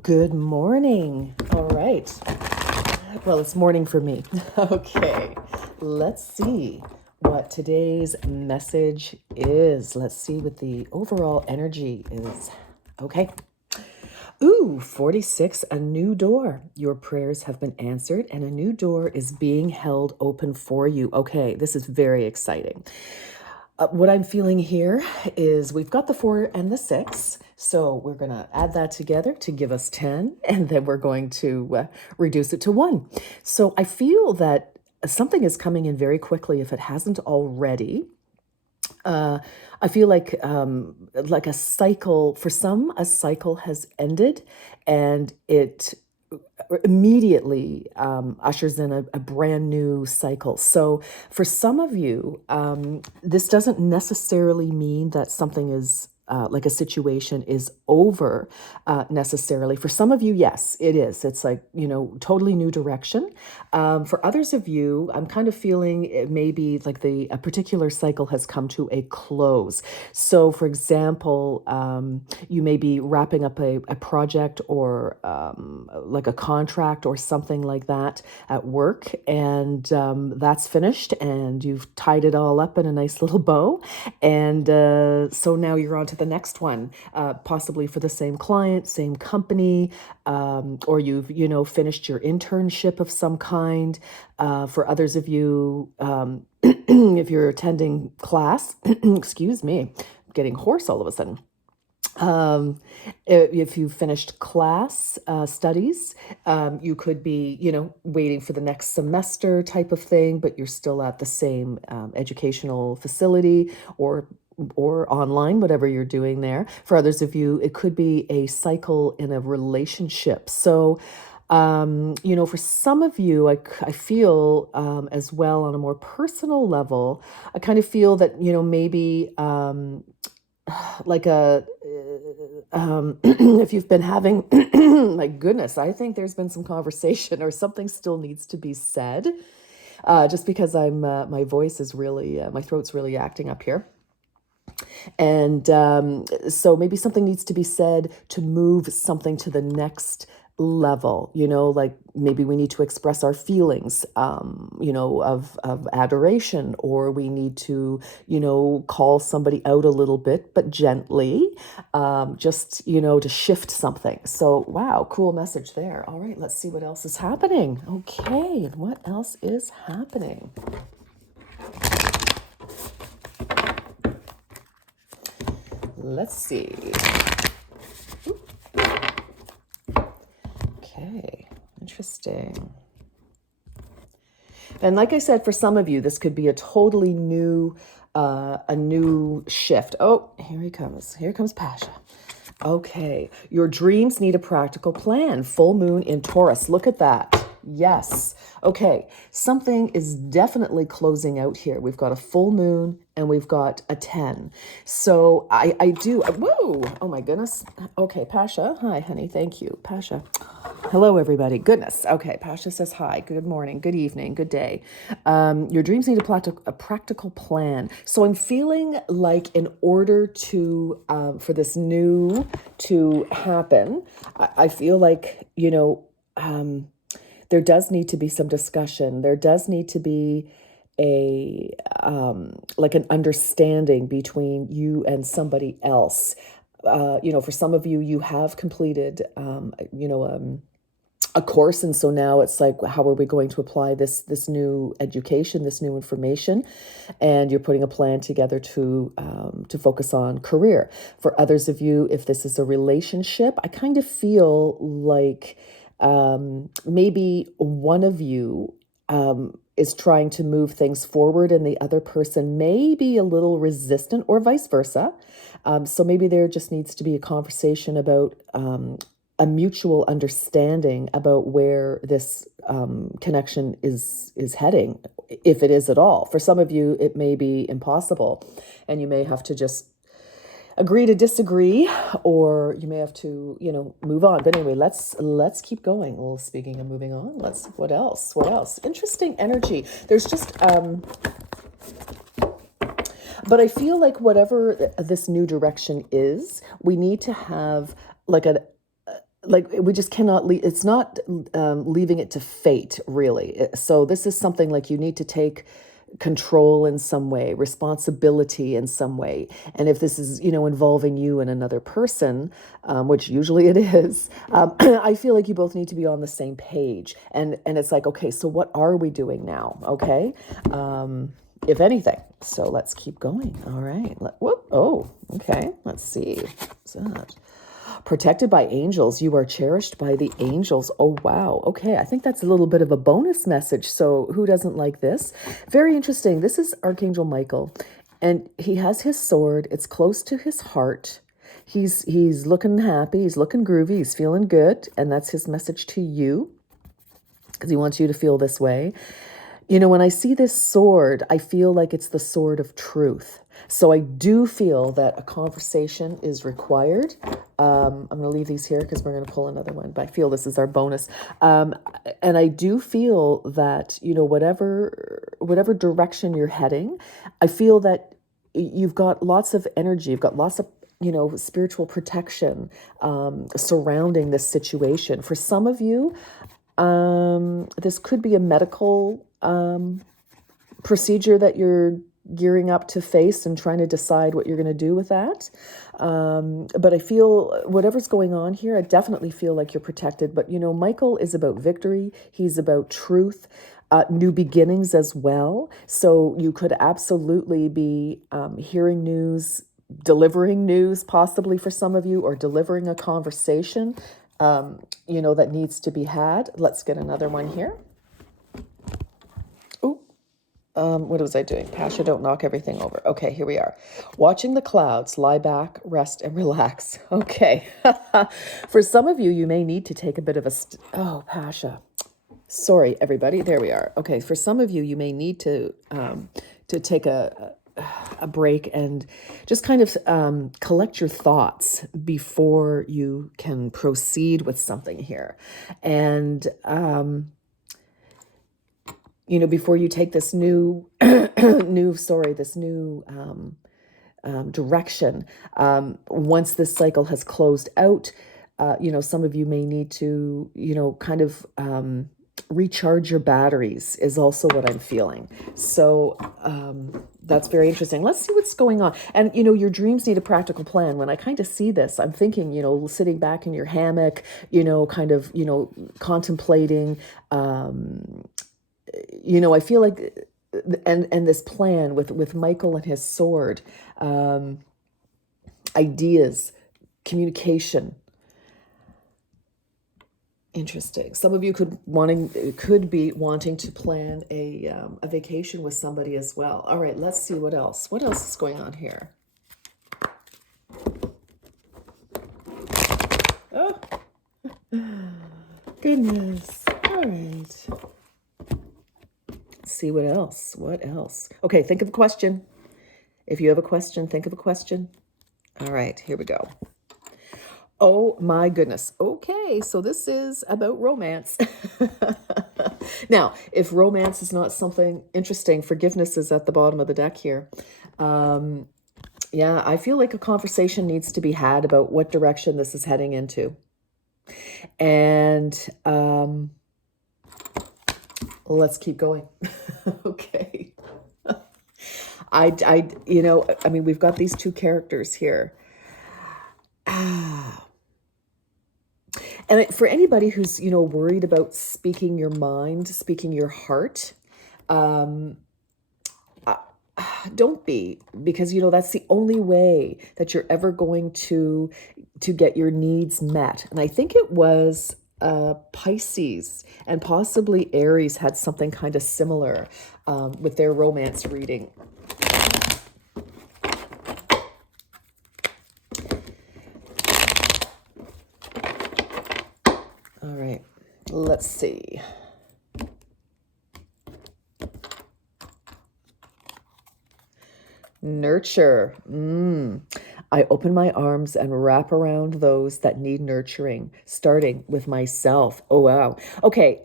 Good morning. All right. Well, it's morning for me. Okay. Let's see what today's message is. Let's see what the overall energy is. Okay. Ooh, 46, a new door. Your prayers have been answered and a new door is being held open for you. Okay, this is very exciting. What I'm feeling here is we've got the 4 and the 6. So we're going to add that together to give us 10, and then we're going to reduce it to 1. So I feel that something is coming in very quickly if it hasn't already. I feel like a cycle, for some, a cycle has ended and it immediately ushers in a brand new cycle. So for some of you, this doesn't necessarily mean that something is like a situation is over necessarily. For some of you, yes, it is. It's like, totally new direction. For others of you, I'm kind of feeling it may be like a particular cycle has come to a close. So for example, you may be wrapping up a project or like a contract or something like that at work, and that's finished and you've tied it all up in a nice little bow, and so now you're on to the next one, possibly for the same client, same company, or you've finished your internship of some kind. For others of you, if you're attending class, excuse me, I'm getting hoarse all of a sudden. If you finished class studies, you could be, waiting for the next semester type of thing, but you're still at the same educational facility or online, whatever you're doing there. For others of you, it could be a cycle in a relationship. So, for some of you, I feel as well on a more personal level, I kind of feel that, maybe like if you've been having, my goodness, I think there's been some conversation or something still needs to be said. Just because my voice is really, my throat's really acting up here. And so maybe something needs to be said to move something to the next level, like maybe we need to express our feelings, of adoration, or we need to, call somebody out a little bit, but gently, just, to shift something. So, wow, cool message there. All right, let's see what else is happening. Okay, what else is happening? Let's see. Okay, interesting. And like I said, for some of you, this could be a totally new, a new shift. Oh, here he comes. Here comes Pasha. Okay, your dreams need a practical plan. Full moon in Taurus. Look at that. Yes. Okay, something is definitely closing out here. We've got a full moon and we've got a 10. So I do. Whoa. Oh my goodness. Okay, Pasha. Hi, honey. Thank you. Pasha. Hello, everybody. Goodness. Okay, Pasha says hi. Good morning, good evening, good day. Your dreams need a practical plan. So I'm feeling like in order to, for this new to happen, I feel like, there does need to be some discussion. There does need to be a, like an understanding between you and somebody else. For some of you, you have completed, a course, and so now it's like, how are we going to apply this new education, this new information? And you're putting a plan together to focus on career. For others of you, if this is a relationship, I kind of feel like maybe one of you is trying to move things forward and the other person may be a little resistant, or vice versa. So maybe there just needs to be a conversation about a mutual understanding about where this connection is heading, if it is at all. For some of you, it may be impossible, and you may have to just agree to disagree, or you may have to, move on. But anyway, let's keep going. Well, speaking of moving on, what else? Interesting energy. There's just, but I feel like whatever this new direction is, we need to have like like we just cannot leave. It's not leaving it to fate, really. So this is something like you need to take control in some way, responsibility in some way. And if this is, involving you and another person, which usually it is, I feel like you both need to be on the same page. And it's like, okay, so what are we doing now? Okay. If anything. So let's keep going. All right. Whoop. Oh, okay. Let's see. What's that? Protected by angels. You are cherished by the angels. Oh, wow. Okay. I think that's a little bit of a bonus message. So who doesn't like this? Very interesting. This is Archangel Michael, and he has his sword. It's close to his heart. He's looking happy. He's looking groovy. He's feeling good. And that's his message to you, because he wants you to feel this way. When I see this sword, I feel like it's the sword of truth. So I do feel that a conversation is required. I'm going to leave these here because we're going to pull another one, but I feel this is our bonus. And I do feel that, whatever direction you're heading, I feel that you've got lots of energy. You've got lots of spiritual protection surrounding this situation. For some of you, this could be a medical procedure that you're gearing up to face and trying to decide what you're going to do with that. But I feel whatever's going on here, I definitely feel like you're protected. But, Michael is about victory. He's about truth, new beginnings as well. So you could absolutely be hearing news, delivering news, possibly for some of you, or delivering a conversation, that needs to be had. Let's get another one here. What was I doing? Pasha, don't knock everything over. Okay, here we are. Watching the clouds, lie back, rest, and relax. Okay. For some of you, you may need to take a bit of oh, Pasha. Sorry, everybody. There we are. Okay, for some of you, you may need to take a break and just kind of collect your thoughts before you can proceed with something here. And before you take this new, this new direction, once this cycle has closed out, some of you may need to, kind of recharge your batteries is also what I'm feeling. So that's very interesting. Let's see what's going on. And, your dreams need a practical plan. When I kind of see this, I'm thinking, sitting back in your hammock, kind of, contemplating, I feel like, and this plan with Michael and his sword, ideas, communication. Interesting. Some of you could be wanting to plan a vacation with somebody as well. All right, let's see what else. What else is going on here? Oh, goodness. All right. See what else. What else? Okay, think of a question. If you have a question, think of a question. All right, here we go. Oh my goodness. Okay, so this is about romance. Now, if romance is not something interesting, forgiveness is at the bottom of the deck here. Yeah, I feel like a conversation needs to be had about what direction this is heading into. And let's keep going. Okay. We've got these two characters here. And for anybody who's, worried about speaking your mind, speaking your heart, don't be, because, that's the only way that you're ever going to get your needs met. And I think it was Pisces and possibly Aries had something kind of similar with their romance reading. All right, let's see. Nurture. I open my arms and wrap around those that need nurturing, starting with myself. Oh, wow. Okay.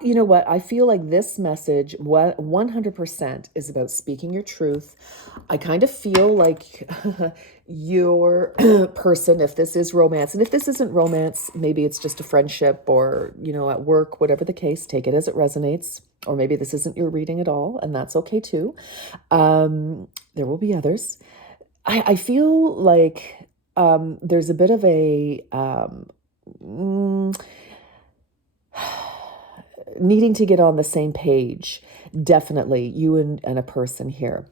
You know what? I feel like this message, 100% is about speaking your truth. I kind of feel like your person, if this is romance, and if this isn't romance, maybe it's just a friendship or, at work, whatever the case, take it as it resonates. Or maybe this isn't your reading at all, and that's okay too. There will be others. I feel like there's a bit of a needing to get on the same page. Definitely, you and a person here.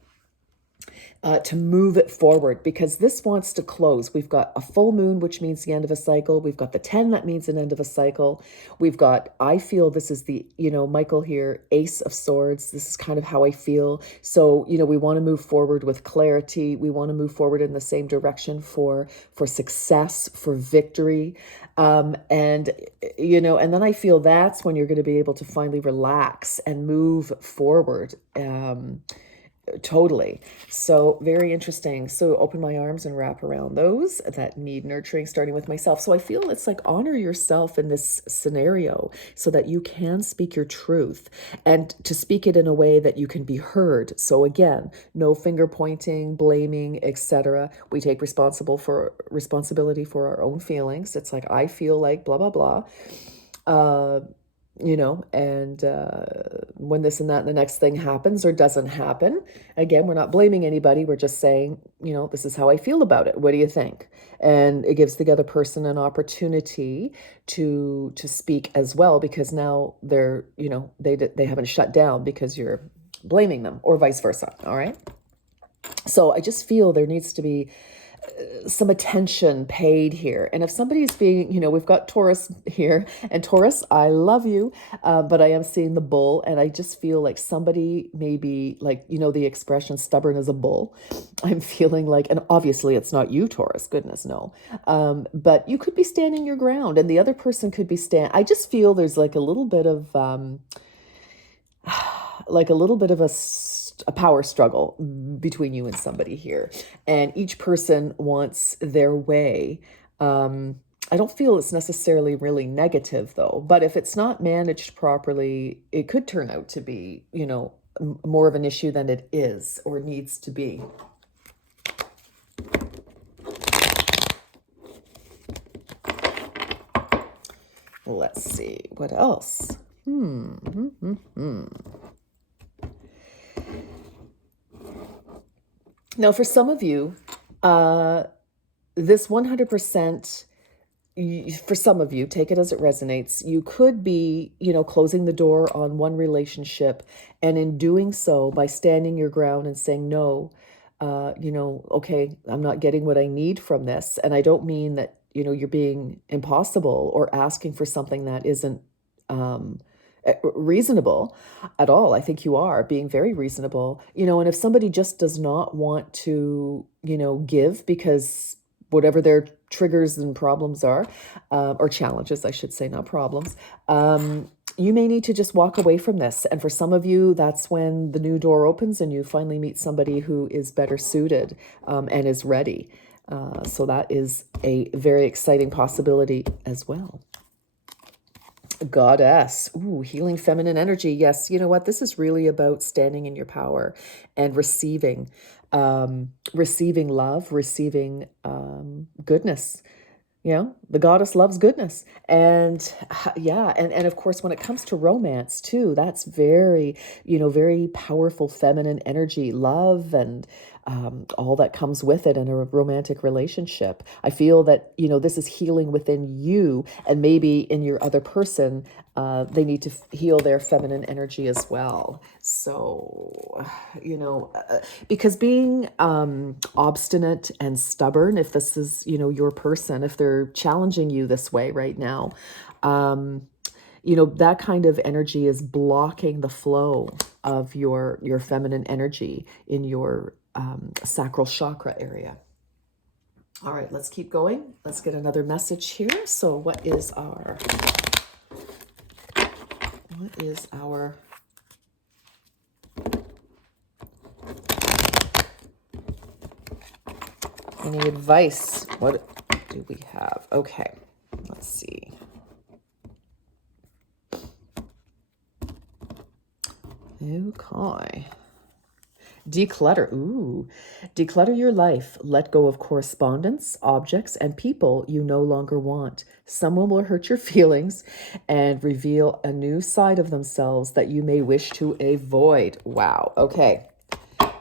To move it forward, because this wants to close. We've got a full moon, which means the end of a cycle. We've got the 10, that means an end of a cycle. We've got, I feel this is the, Michael here, Ace of Swords. This is kind of how I feel. So, we want to move forward with clarity. We want to move forward in the same direction for success, for victory. And then I feel that's when you're going to be able to finally relax and move forward. Totally. So very interesting. So open my arms and wrap around those that need nurturing, starting with myself. So I feel it's like honor yourself in this scenario so that you can speak your truth and to speak it in a way that you can be heard. So again, no finger pointing, blaming, etc. We take responsibility for our own feelings. It's like, I feel like blah, blah, blah. And when this and that and the next thing happens or doesn't happen, again, we're not blaming anybody. We're just saying, this is how I feel about it. What do you think? And it gives the other person an opportunity to speak as well, because now they're, they haven't shut down because you're blaming them, or vice versa. All right. So I just feel there needs to be some attention paid here. And if somebody's being, we've got Taurus here, and Taurus, I love you, but I am seeing the bull, and I just feel like somebody maybe like, the expression stubborn as a bull. I'm feeling like, and obviously it's not you, Taurus, goodness, no. But you could be standing your ground and the other person could be I just feel there's like a little bit of, a power struggle between you and somebody here. And each person wants their way. I don't feel it's necessarily really negative though, but if it's not managed properly, it could turn out to be, more of an issue than it is or needs to be. Let's see, what else? Now, for some of you, this 100%, for some of you, take it as it resonates. You could be, closing the door on one relationship, and in doing so, by standing your ground and saying, no, okay, I'm not getting what I need from this. And I don't mean that, you're being impossible or asking for something that isn't reasonable at all. I think you are being very reasonable, and if somebody just does not want to, give because whatever their triggers and problems are, or challenges, I should say, not problems, you may need to just walk away from this. And for some of you, that's when the new door opens and you finally meet somebody who is better suited and is ready. So that is a very exciting possibility as well. Goddess. Ooh, healing feminine energy. Yes, you know what? This is really about standing in your power and receiving love, receiving goodness. The goddess loves goodness. And yeah, and of course, when it comes to romance too, that's very, very powerful feminine energy, love, and all that comes with it in a romantic relationship. I feel that, this is healing within you, and maybe in your other person, they need to heal their feminine energy as well. So, because being obstinate and stubborn, if this is, your person, if they're challenging you this way right now, that kind of energy is blocking the flow of your feminine energy in your sacral chakra area. All right, let's keep going. Let's get another message here. So what is our Any advice? What do we have? Okay, let's see. Okay. Declutter. Ooh. Declutter your life. Let go of correspondence, objects, and people you no longer want. Someone will hurt your feelings and reveal a new side of themselves that you may wish to avoid. Wow. Okay.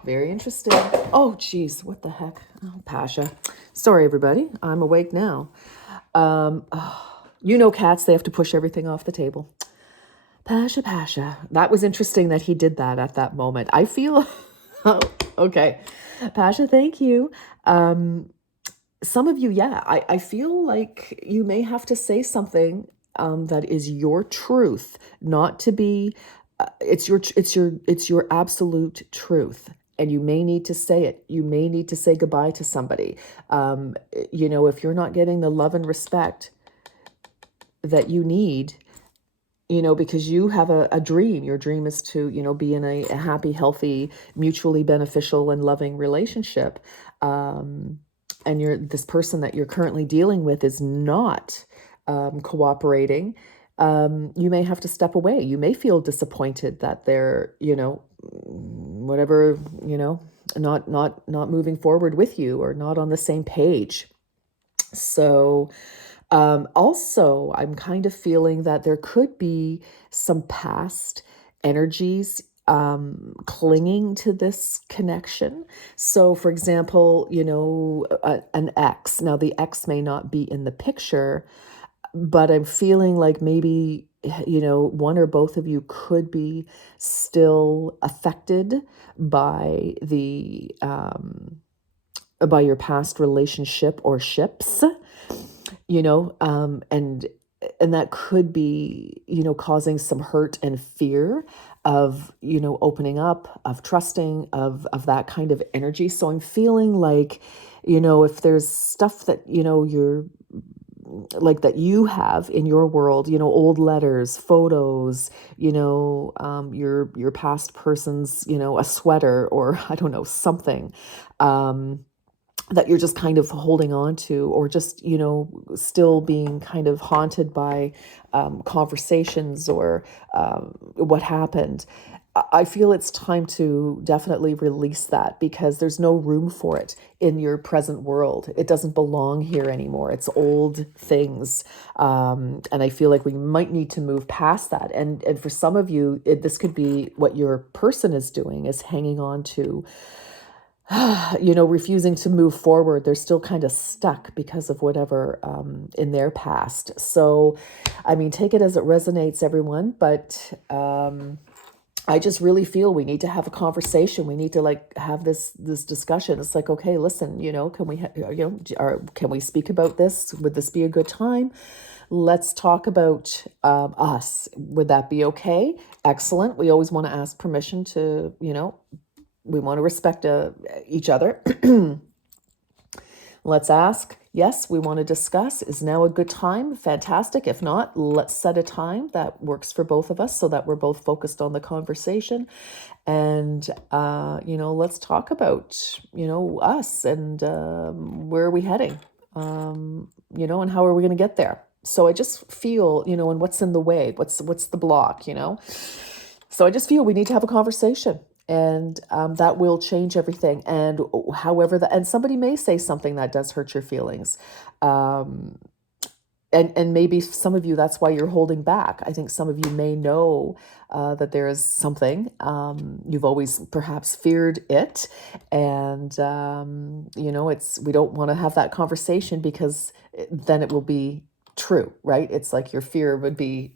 Very interesting. Oh, geez. What the heck? Oh, Pasha. Sorry, everybody. I'm awake now. You know cats, they have to push everything off the table. Pasha. That was interesting that he did that at that moment. I feel... Oh, okay. Pasha, thank you. Some of you, yeah, I feel like you may have to say something that is your truth, not to be, it's your absolute truth. And you may need to say it. You may need to say goodbye to somebody. If you're not getting the love and respect that you need, because you have a dream. Your dream is to, be in a happy, healthy, mutually beneficial and loving relationship. And this person that you're currently dealing with is not cooperating. You may have to step away. You may feel disappointed that they're, whatever, not moving forward with you or not on the same page. So, also, I'm kind of feeling that there could be some past energies clinging to this connection. So, for example, an ex. Now, the ex may not be in the picture, but I'm feeling like maybe, one or both of you could be still affected by by your past relationship or ships. And that could be, causing some hurt and fear of, opening up, of trusting, of that kind of energy. So I'm feeling like, if there's stuff that, you're like that you have in your world, old letters, photos, your past person's, a sweater or I don't know, something, that you're just kind of holding on to, or just, still being kind of haunted by conversations or what happened. I feel it's time to definitely release that because there's no room for it in your present world. It doesn't belong here anymore. It's old things. And I feel like we might need to move past that. And for some of you, this could be what your person is doing, is hanging on to refusing to move forward. They're still kind of stuck because of whatever in their past. So, I mean, take it as it resonates, everyone. But I just really feel we need to have a conversation. We need to have this discussion. It's like, okay, listen, can we, can we speak about this? Would this be a good time? Let's talk about us. Would that be okay? Excellent. We always want to ask permission to, we want to respect each other. Let's ask. Yes, we want to discuss. Is now a good time? Fantastic. If not, let's set a time that works for both of us so that we're both focused on the conversation. And, let's talk about, us and where are we heading, and how are we going to get there? So I just feel, and what's in the way? What's the block, So I just feel we need to have a conversation. And that will change everything. And however, and somebody may say something that does hurt your feelings. And maybe some of you, that's why you're holding back. I think some of you may know that there is something. You've always perhaps feared it. And, we don't want to have that conversation because then it will be true, right? It's like your fear would be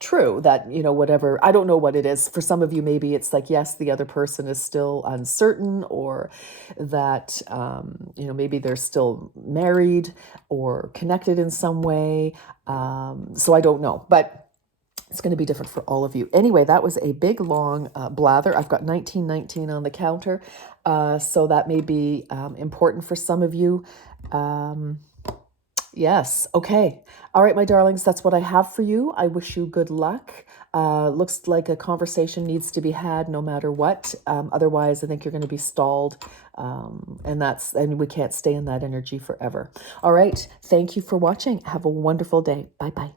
true that, whatever, I don't know what it is. For some of you, maybe it's like, yes, the other person is still uncertain, or that, maybe they're still married or connected in some way. So I don't know, but it's going to be different for all of you. Anyway, that was a big, long blather. I've got 1919 on the counter. So that may be important for some of you. Yes. Okay. All right, my darlings, that's what I have for you. I wish you good luck. Looks like a conversation needs to be had no matter what. Otherwise, I think you're going to be stalled. And we can't stay in that energy forever. All right. Thank you for watching. Have a wonderful day. Bye-bye.